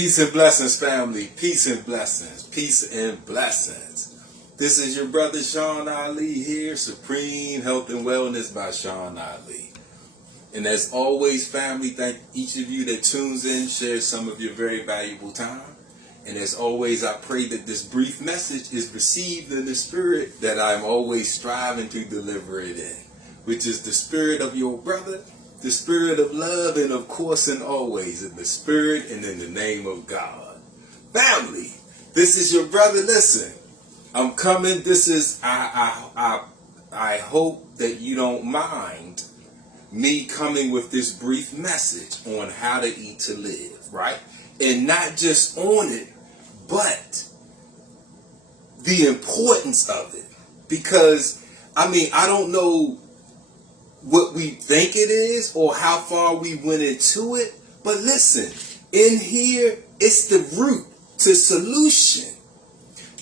Peace and blessings, family. Peace and blessings. Peace and blessings. This is your brother Sean Ali here. Supreme Health and Wellness by Sean Ali. And as always, family, thank each of you that tunes in, shares some of your very valuable time. And as always, I pray that this brief message is received in the spirit that I'm always striving to deliver it in, which is the spirit of your brother, the spirit of love, and of course and always in the spirit and in the name of God. Family, this is your brother. Listen, I'm coming. This is, I hope that you don't mind me coming with this brief message on how to eat to live, right? And not just on it, but the importance of it. Because, I don't know what we think it is or how far we went into it, but listen, in here, it's the root to solution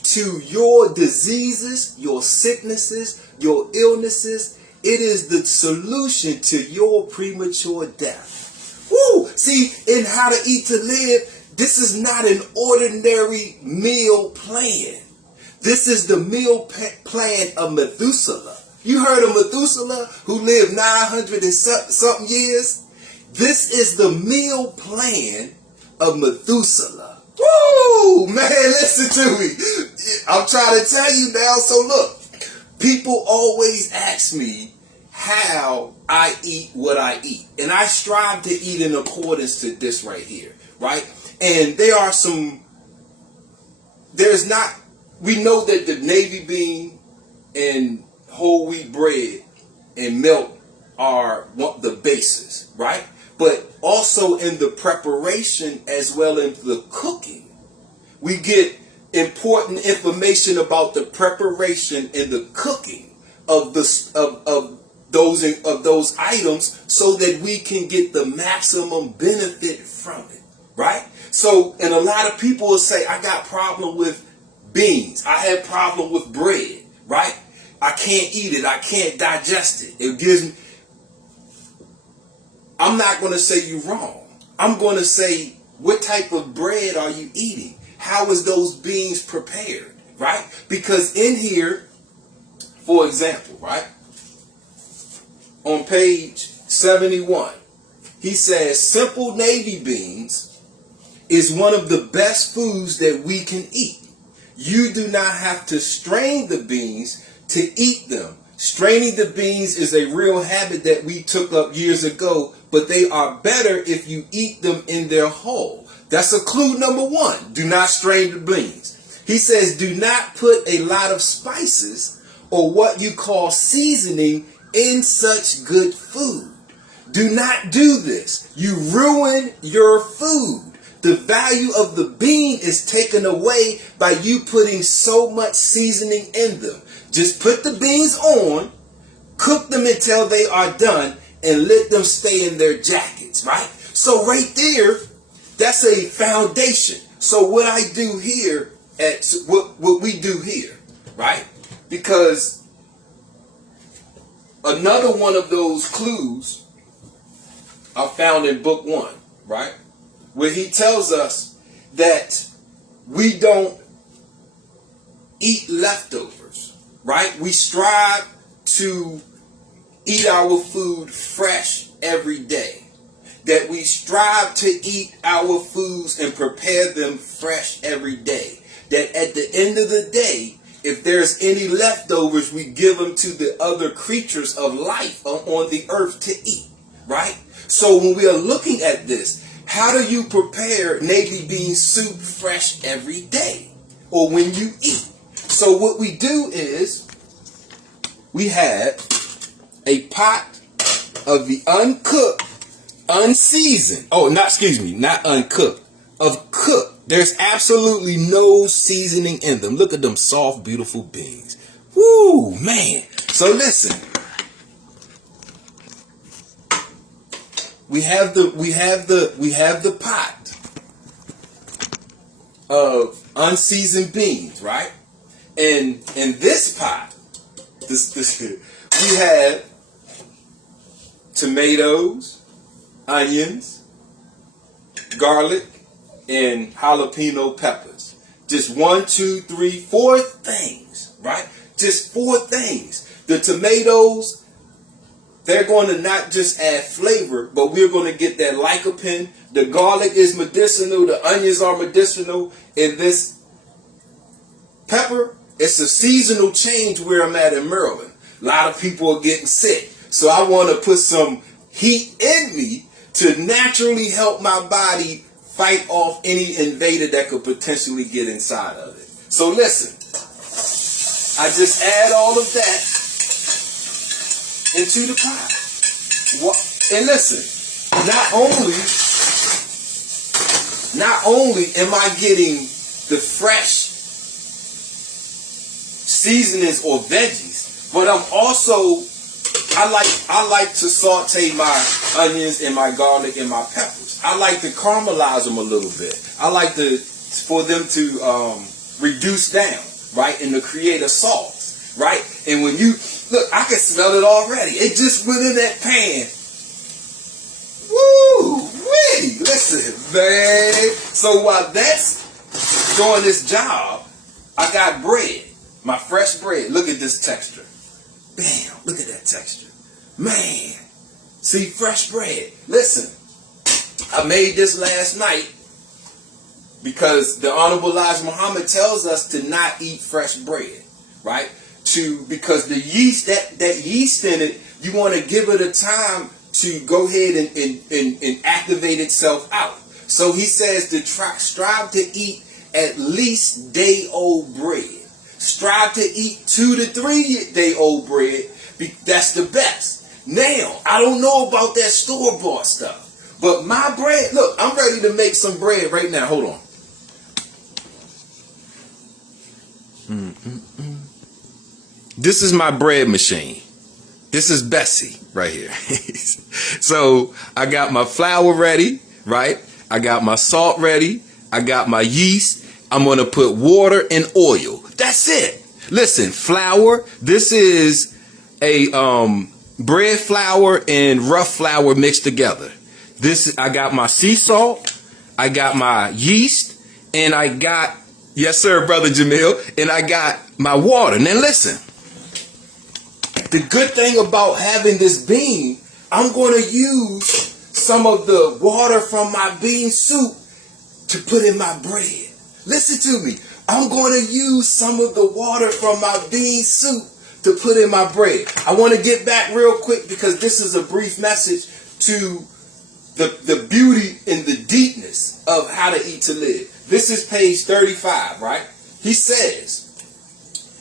to your diseases, your sicknesses, your illnesses. It is the solution to your premature death. Woo! See, in How to Eat to Live, this is not an ordinary meal plan. This is the meal plan of Methusalah. You heard of Methusalah, who lived 900 and something years? This is the meal plan of Methusalah. Woo! Man, listen to me. I'm trying to tell you now. So look, people always ask me how I eat what I eat. And I strive to eat in accordance to this right here, right? And we know that the navy bean and whole wheat bread and milk are the bases, right? But also in the preparation as well as the cooking, we get important information about the preparation and the cooking of those items so that we can get the maximum benefit from it, right? So, and a lot of people will say, I got problem with beans. I have problem with bread, right? I can't eat it. I can't digest it. It gives me... I'm not going to say you're wrong. I'm going to say, what type of bread are you eating? How is those beans prepared, right? Because in here, for example, right, on page 71, he says, simple navy beans is one of the best foods that we can eat. You do not have to strain the beans to eat them. Straining the beans is a real habit that we took up years ago, but they are better if you eat them in their whole. That's a clue number one. Do not strain the beans. He says, do not put a lot of spices or what you call seasoning in such good food. Do not do this. You ruin your food. The value of the bean is taken away by you putting so much seasoning in them. Just put the beans on, cook them until they are done, and let them stay in their jackets, right? So right there, that's a foundation. So what I do here, what we do here, right? Because another one of those clues are found in book 1, right? Where he tells us that we don't eat leftovers, right? We strive to eat our food fresh every day. That we strive to eat our foods and prepare them fresh every day. That at the end of the day, if there's any leftovers, we give them to the other creatures of life on the earth to eat, right? So when we are looking at this, how do you prepare navy bean soup fresh every day or when you eat? So what we do is we have a pot of the uncooked, unseasoned, not uncooked, of cooked. There's absolutely no seasoning in them. Look at them soft, beautiful beans. Woo, man. So listen. We have the pot of unseasoned beans, right? And in this pot, we have tomatoes, onions, garlic, and jalapeno peppers. Just 1, 2, 3, 4 things, right? Just 4 things. The tomatoes, they're going to not just add flavor, but we're going to get that lycopene. The garlic is medicinal. The onions are medicinal. And this pepper, it's a seasonal change where I'm at in Maryland. A lot of people are getting sick. So I want to put some heat in me to naturally help my body fight off any invader that could potentially get inside of it. So listen, I just add all of that into the pot. And listen, not only am I getting the fresh seasonings or veggies, but I'm also, I like to saute my onions and my garlic and my peppers. I like to caramelize them a little bit. I like for them to reduce down, right, and to create a sauce, right? And when you look, I can smell it already. It just went in that pan. Woo! Wee! Listen, man. So while that's doing this job, I got bread, my fresh bread. Look at this texture. Bam! Look at that texture. Man, see, fresh bread. Listen, I made this last night because the Honorable Elijah Muhammad tells us to not eat fresh bread, right? Because the yeast, that yeast in it, you want to give it a time to go ahead and activate itself out. So he says to strive to eat at least day-old bread. Strive to eat 2 to 3 day-old bread. That's the best. Now, I don't know about that store-bought stuff, but my bread, look, I'm ready to make some bread right now. Hold on. This is my bread machine. This is Bessie right here. So I got my flour ready, right? I got my salt ready. I got my yeast. I'm going to put water and oil. That's it. Listen, flour. This is a bread flour and rough flour mixed together. I got my sea salt. I got my yeast. And I got, yes sir, Brother Jamil. And I got my water. Now listen. The good thing about having this bean, I'm going to use some of the water from my bean soup to put in my bread. Listen to me. I'm going to use some of the water from my bean soup to put in my bread. I want to get back real quick because this is a brief message to the beauty and the deepness of how to eat to live. This is page 35, right? He says,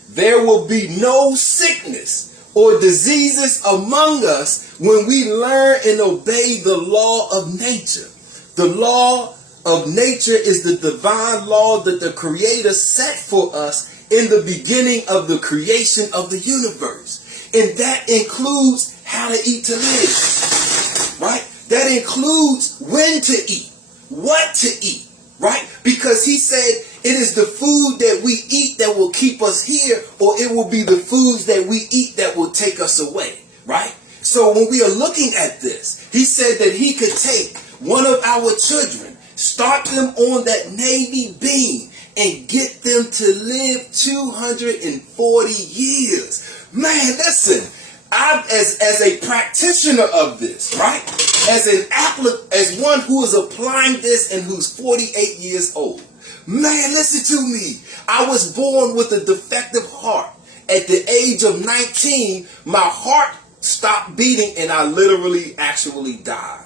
there will be no sickness or diseases among us when we learn and obey the law of nature. The law of nature is the divine law that the Creator set for us in the beginning of the creation of the universe. And that includes how to eat to live, right? That includes when to eat, what to eat, right? Because he said it is the food that we eat that will keep us here, or it will be the foods that we eat that will take us away, right? So when we are looking at this, he said that he could take one of our children, start them on that navy bean, and get them to live 240 years. Man, listen, I as a practitioner of this, right? As one who is applying this and who's 48 years old. Man, listen to me. I was born with a defective heart. At the age of 19, my heart stopped beating and I literally actually died.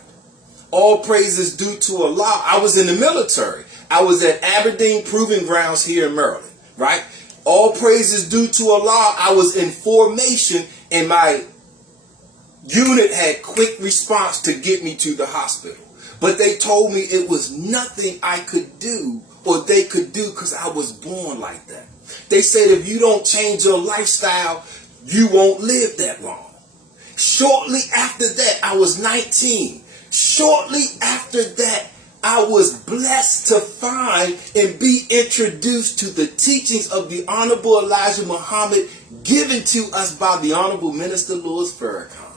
All praise is due to Allah. I was in the military. I was at Aberdeen Proving Grounds here in Maryland, right? All praise is due to Allah. I was in formation and my unit had quick response to get me to the hospital. But they told me it was nothing I could do or they could do because I was born like that. They said if you don't change your lifestyle, you won't live that long. Shortly after that, I was 19. Shortly after that, I was blessed to find and be introduced to the teachings of the Honorable Elijah Muhammad given to us by the Honorable Minister Louis Farrakhan.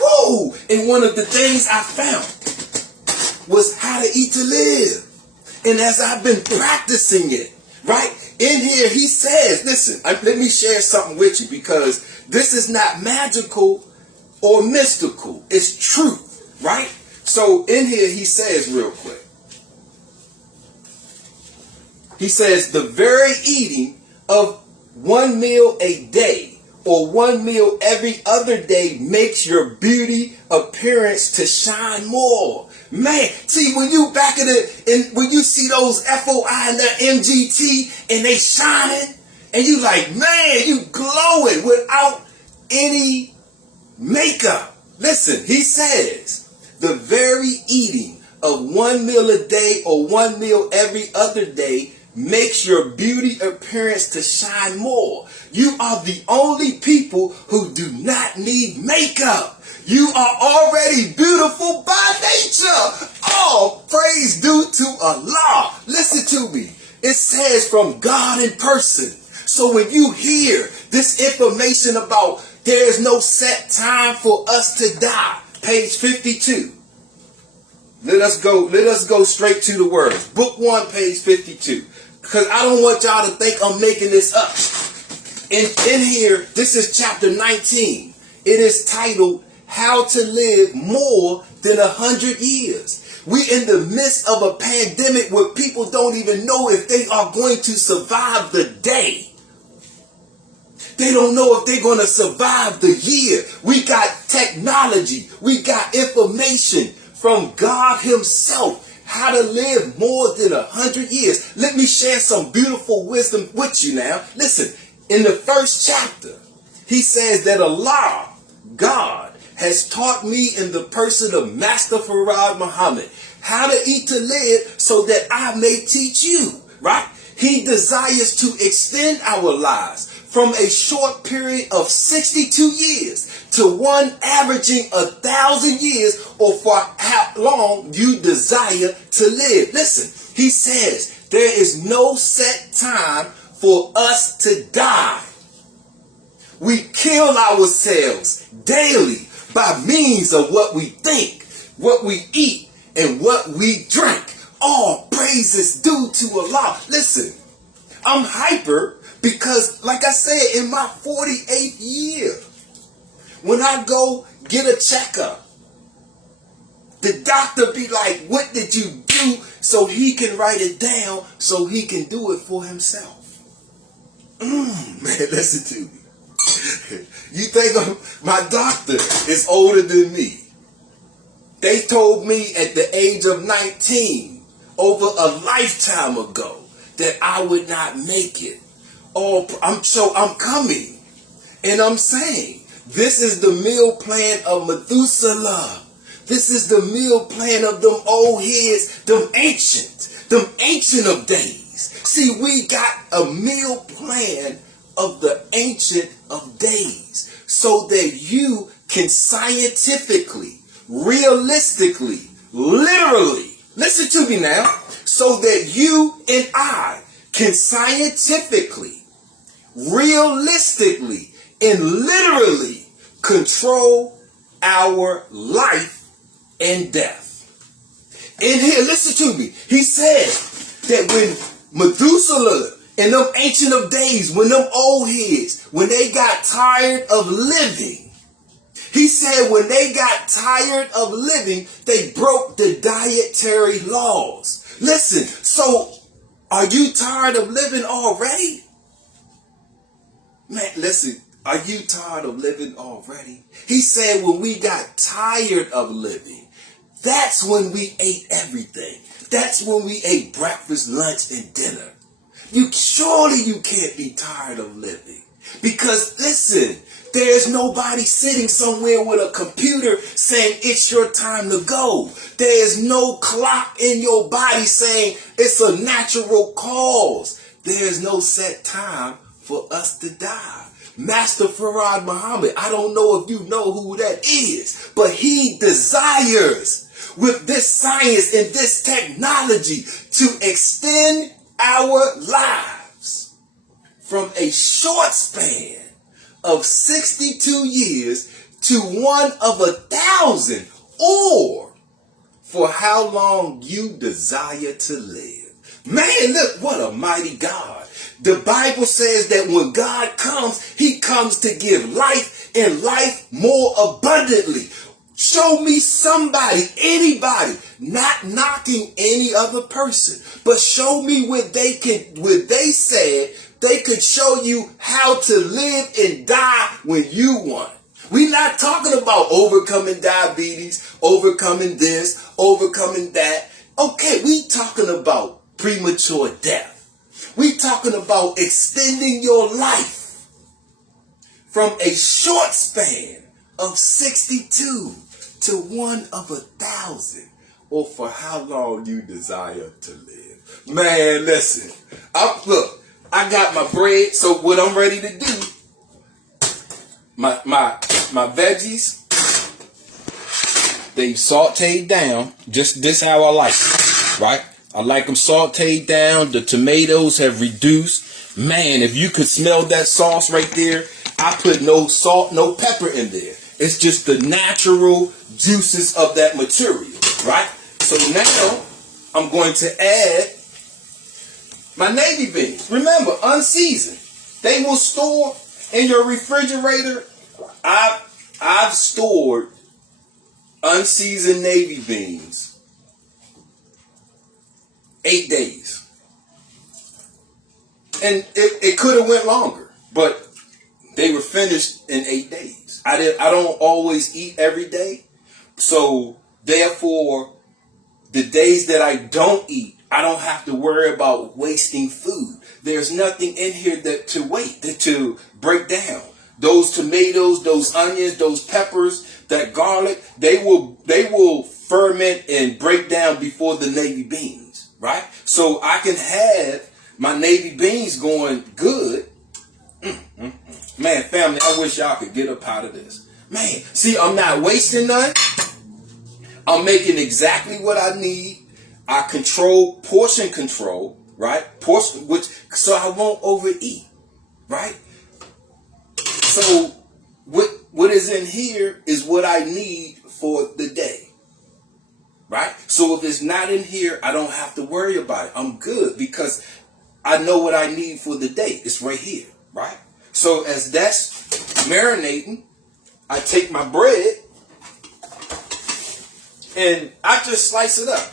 Whoa! And one of the things I found was how to eat to live. And as I've been practicing it, right, in here he says, listen, let me share something with you, because this is not magical or mystical. It's truth, right? So in here he says real quick. He says the very eating of one meal a day or one meal every other day makes your beauty appearance to shine more. Man, see, when you back in it, and when you see those FOI and that M.G.C and they shining, and you like, man, you glowing without any makeup. Listen, he says, the very eating of one meal a day or one meal every other day makes your beauty appearance to shine more. You are the only people who do not need makeup. You are already beautiful by nature. All praise due to Allah. Listen to me. It says from God in person. So when you hear this information about there's no set time for us to die, page 52. Let us go straight to the words. Book 1, page 52. Because I don't want y'all to think I'm making this up. In here, this is chapter 19. It is titled, How to Live More Than 100 Years. We in the midst of a pandemic where people don't even know if they are going to survive the day. They don't know if they're going to survive the year. We got technology. We got information from God himself. How to live more than 100 years. Let me share some beautiful wisdom with you now. Listen, in the first chapter, he says that Allah, God, has taught me in the person of Master Farrakhan Muhammad how to eat to live so that I may teach you, right? He desires to extend our lives from a short period of 62 years to one averaging 1,000 years, or for how long you desire to live. Listen, he says there is no set time for us to die. We kill ourselves daily by means of what we think, what we eat, and what we drink. All praises due to Allah. Listen, I'm hyper because, like I said, in my 48th year, when I go get a checkup, the doctor be like, what did you do? So he can write it down so he can do it for himself. Man, listen to me. You think my doctor is older than me? They told me at the age of 19, over a lifetime ago, that I would not make it. I'm coming. And I'm saying, this is the meal plan of Methusalah. This is the meal plan of them old heads, them ancient of days. See, we got a meal plan of the ancient of days so that you can scientifically, realistically, literally, listen to me now, so that you and I can scientifically, realistically, and literally control our life and death. In here, listen to me. He said that when Methusalah and them ancient of days, when them old heads, when they got tired of living, he said when they got tired of living, they broke the dietary laws. Listen, so are you tired of living already? Man, listen, are you tired of living already? He said when we got tired of living, that's when we ate everything. That's when we ate breakfast, lunch, and dinner. Surely you can't be tired of living. Because listen, there's nobody sitting somewhere with a computer saying it's your time to go. There's no clock in your body saying it's a natural cause. There's no set time for us to die. Master Farrakhan Muhammad, I don't know if you know who that is, but he desires with this science and this technology to extend our lives from a short span of 62 years to one of 1,000, or for how long you desire to live. Man, look, what a mighty God. The Bible says that when God comes, he comes to give life and life more abundantly. Show me somebody, anybody, not knocking any other person, but show me where they said they could show you how to live and die when you want. We're not talking about overcoming diabetes, overcoming this, overcoming that. Okay, we talking about premature death. We talking about extending your life from a short span of 62 to one of 1,000, or for how long you desire to live. Man, listen. Look, I got my bread, so what I'm ready to do, my veggies, they've sauteed down. Just this how I like it, right? I like them sauteed down. The tomatoes have reduced. Man, if you could smell that sauce right there, I put no salt, no pepper in there. It's just the natural juices of that material, right? So now I'm going to add my navy beans. Remember, unseasoned. They will store in your refrigerator. I've stored unseasoned navy beans 8 days. And it could have went longer, but they were finished in 8 days. I don't always eat every day. So therefore, the days that I don't eat, I don't have to worry about wasting food. There's nothing in here to break down. Those tomatoes, those onions, those peppers, that garlic, they will ferment and break down before the navy beans, right? So I can have my navy beans going good. Man, family, I wish y'all could get up out of this. Man, see, I'm not wasting none. I'm making exactly what I need. I control portion control, right? So I won't overeat, right? So what is in here is what I need for the day, right? So if it's not in here, I don't have to worry about it. I'm good because I know what I need for the day. It's right here, right? So as that's marinating, I take my bread and I just slice it up.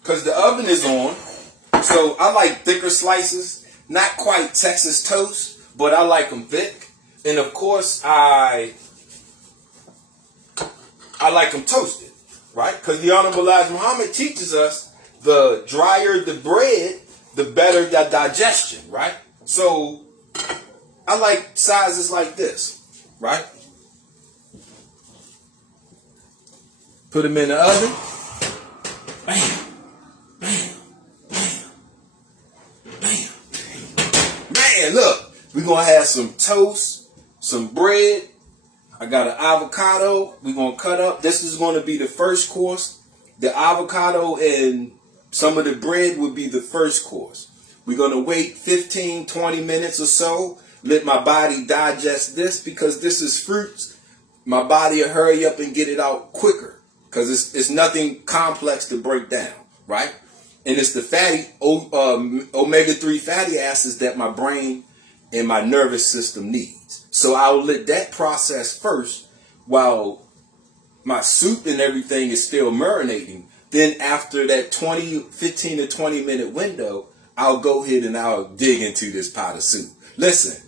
Because the oven is on. So I like thicker slices. Not quite Texas toast, but I like them thick. And of course, I like them toasted, right? Because the Honorable Elijah Muhammad teaches us the drier the bread, the better the digestion, right? So I like sizes like this, right? Put them in the oven. Bam, bam, bam, bam. Man, look, we're going to have some toast, some bread. I got an avocado we're going to cut up. This is going to be the first course. The avocado and some of the bread would be the first course. We're going to wait 15, 20 minutes or so. Let my body digest this because this is fruits. My body will hurry up and get it out quicker because it's nothing complex to break down, right? And it's the fatty, omega-3 fatty acids that my brain and my nervous system needs. So I'll let that process first while my soup and everything is still marinating. Then after that 15 to 20 minute window, I'll go ahead and I'll dig into this pot of soup. Listen,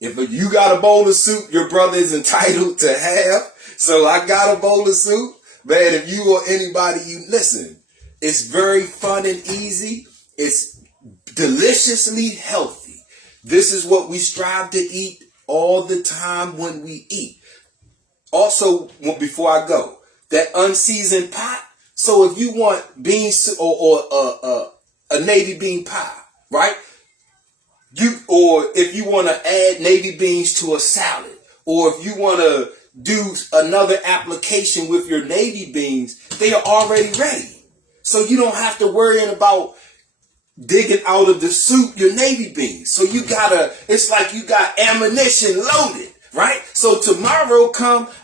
if you got a bowl of soup, your brother is entitled to have. So I got a bowl of soup. Man, if you or anybody, listen, it's very fun and easy. It's deliciously healthy. This is what we strive to eat all the time when we eat. Also, before I go, that unseasoned pot. So if you want beans or a navy bean pie, right? Or if you want to add navy beans to a salad, or if you want to do another application with your navy beans, they are already ready. So you don't have to worry about digging out of the soup your navy beans. So it's like you got ammunition loaded, right? So tomorrow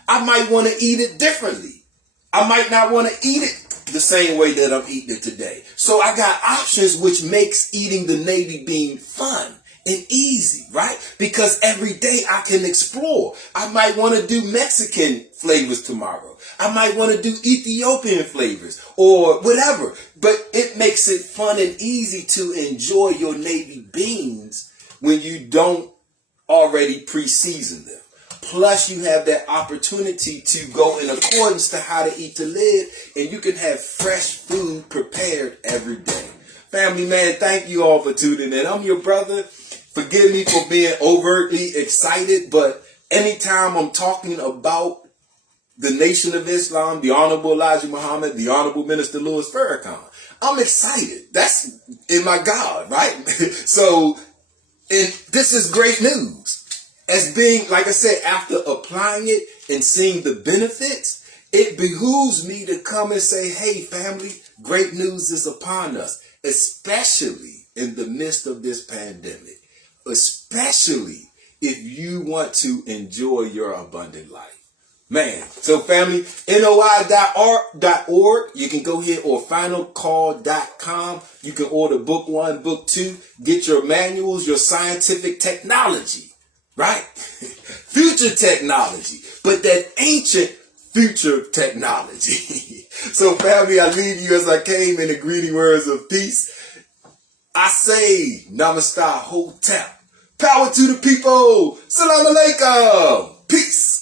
I might want to eat it differently. I might not want to eat it the same way that I'm eating it today. So I got options, which makes eating the navy bean fun and easy, right? Because every day I can explore. I might want to do Mexican flavors tomorrow. I might want to do Ethiopian flavors or whatever. But it makes it fun and easy to enjoy your navy beans when you don't already pre-season them. Plus, you have that opportunity to go in accordance to how to eat to live, and you can have fresh food prepared every day. Family, man, thank you all for tuning in. I'm your brother. Forgive me for being overtly excited, but anytime I'm talking about the Nation of Islam, the Honorable Elijah Muhammad, the Honorable Minister Louis Farrakhan, I'm excited. That's in my God, right? So, and this is great news. As being, like I said, after applying it and seeing the benefits, it behooves me to come and say, hey, family, great news is upon us, especially in the midst of this pandemic, especially if you want to enjoy your abundant life. Man, so family, NOI.org, you can go here, or finalcall.com. You can order book 1, book 2, get your manuals, your scientific technology. Right? Future technology, but that ancient future technology. So family, I leave you as I came in the greeting words of peace. I say, Namaste Hotel. Power to the people. Salam alaikum. Peace.